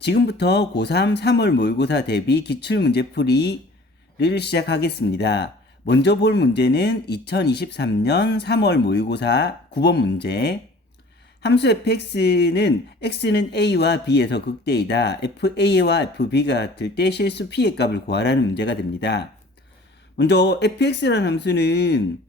지금부터 고3 3월 모의고사 대비 기출문제풀이를 시작하겠습니다. 먼저 볼 문제는 2023년 3월 모의고사 9번 문제. 함수 fx는 x는 a와 b에서 극대이다. fa와 fb가 같을 때 실수 p의 값을 구하라는 문제가 됩니다. 먼저 fx라는 함수는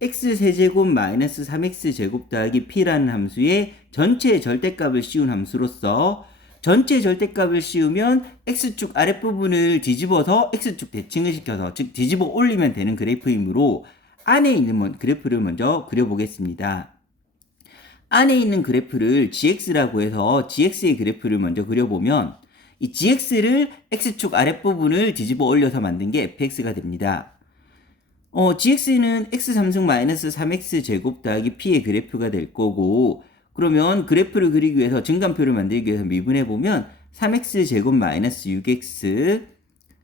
x세제곱 마이너스 3x제곱 더하기 p라는 함수의 전체 절대값을 씌운 함수로서 전체 절대값을 씌우면 x축 아랫부분을 뒤집어서 x축 대칭을 시켜서 즉 뒤집어 올리면 되는 그래프이므로 안에 있는 그래프를 먼저 그려보겠습니다. 안에 있는 그래프를 gx라고 해서 gx의 그래프를 먼저 그려보면 이 gx를 x축 아랫부분을 뒤집어 올려서 만든 게 fx가 됩니다. gx는 x3승 마이너스 3x제곱 더하기 p의 그래프가 될 거고, 그러면 그래프를 그리기 위해서 증간표를 만들기 위해서 미분해보면 3x제곱 마이너스 6x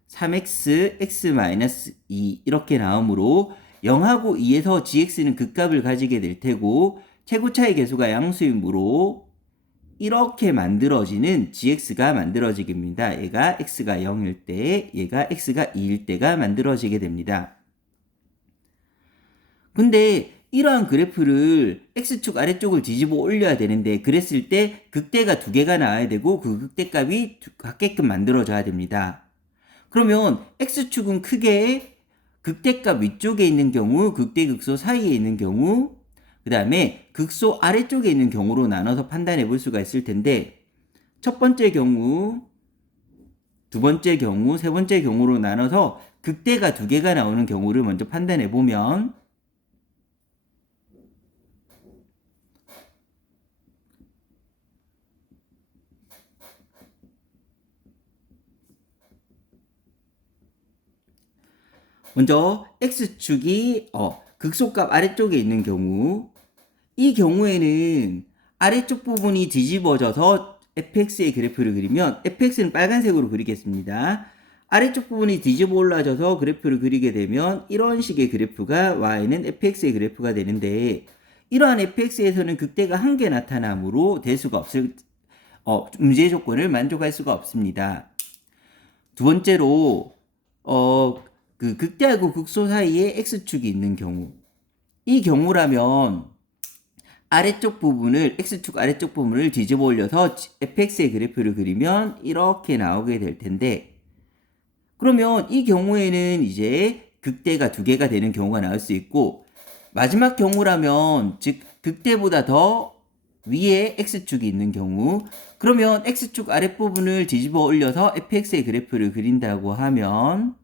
3x x 마이너스 2 이렇게 나오므로 0하고 2에서 gx는 극값을 가지게 될 테고 최고차의 계수가 양수이므로 이렇게 만들어지는 gx가 만들어지게 됩니다. 얘가 x가 0일 때, 얘가 x가 2일 때가 만들어지게 됩니다. 근데 이러한 그래프를 x축 아래쪽을 뒤집어 올려야 되는데 그랬을 때 극대가 두 개가 나와야 되고 그 극대값이 같게끔 만들어져야 됩니다. 그러면 x축은 크게 극대값 위쪽에 있는 경우, 극대 극소 사이에 있는 경우, 그 다음에 극소 아래쪽에 있는 경우로 나눠서 판단해 볼 수가 있을 텐데 첫 번째 경우, 두 번째 경우, 세 번째 경우로 나눠서 극대가 두 개가 나오는 경우를 먼저 판단해 보면 먼저 x축이 극소값 아래쪽에 있는 경우, 이 경우에는 아래쪽 부분이 뒤집어져서 fx의 그래프를 그리면 fx는 빨간색으로 그리겠습니다. 아래쪽 부분이 뒤집어 올라져서 그래프를 그리게 되면 이런 식의 그래프가 y는 fx의 그래프가 되는데 이러한 fx에서는 극대가 한 개 나타나므로 대수가 없을 문제 조건을 만족할 수가 없습니다. 두 번째로 그 극대하고 극소 사이에 x축이 있는 경우, 이 경우라면 아래쪽 부분을 x축 아래쪽 부분을 뒤집어 올려서 fx의 그래프를 그리면 이렇게 나오게 될 텐데, 그러면 이 경우에는 이제 극대가 두 개가 되는 경우가 나올 수 있고, 마지막 경우라면 즉 극대보다 더 위에 x축이 있는 경우, 그러면 x축 아랫부분을 뒤집어 올려서 fx의 그래프를 그린다고 하면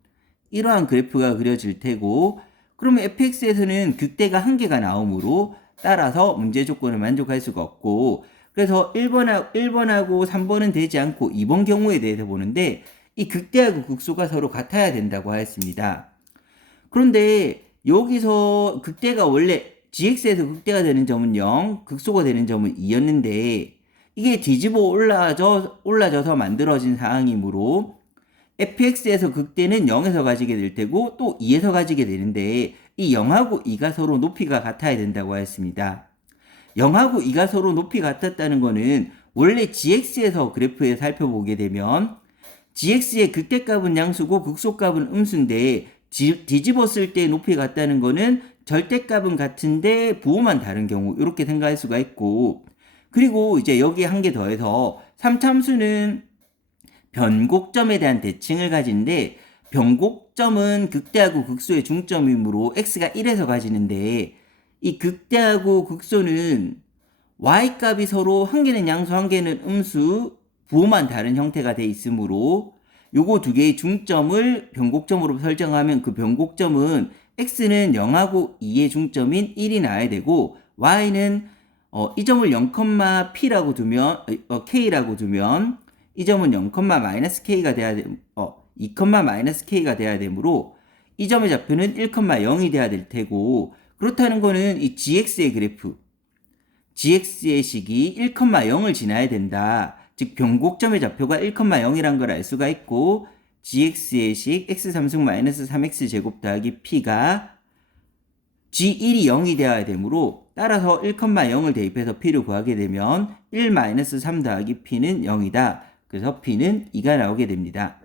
이러한 그래프가 그려질 테고, 그러면 fx에서는 극대가 한 개가 나오므로 따라서 문제 조건을 만족할 수가 없고, 그래서 1번하고 3번은 되지 않고 2번 경우에 대해서 보는데 이 극대하고 극소가 서로 같아야 된다고 하였습니다. 그런데 여기서 극대가 원래 gx에서 극대가 되는 점은 0, 극소가 되는 점은 2였는데 이게 뒤집어 올라져서 만들어진 상황이므로 fx에서 극대는 0에서 가지게 될 테고 또 2에서 가지게 되는데 이 0하고 2가 서로 높이가 같아야 된다고 하였습니다. 0하고 2가 서로 높이 같았다는 것은 원래 gx에서 그래프에 살펴보게 되면 gx의 극대값은 양수고 극소값은 음수인데 뒤집었을 때 높이 같다는 것은 절대값은 같은데 부호만 다른 경우 이렇게 생각할 수가 있고, 그리고 이제 여기에 한 개 더해서 3참수는 변곡점에 대한 대칭을 가지는데 변곡점은 극대하고 극소의 중점이므로 x가 1에서 가지는데 이 극대하고 극소는 y값이 서로 한 개는 양수 한 개는 음수 부호만 다른 형태가 돼 있으므로 요거 두 개의 중점을 변곡점으로 설정하면 그 변곡점은 x는 0하고 2의 중점인 1이 나야 되고 y는 이 점을 0,p라고 두면 k라고 두면 이 점은 0,-k가 돼야 돼, 2,-k가 돼야 되므로 이 점의 좌표는 1,0이 돼야 될 테고, 그렇다는 거는 이 gx의 그래프, gx의 식이 1,0을 지나야 된다. 즉 변곡점의 좌표가 1,0이란 걸 알 수가 있고 gx의 식 x3승 마이너스 3x제곱 더하기 p가 g1이 0이 되어야 되므로 따라서 1,0을 대입해서 p를 구하게 되면 1-3 더하기 p는 0이다. 그래서 P는 2가 나오게 됩니다.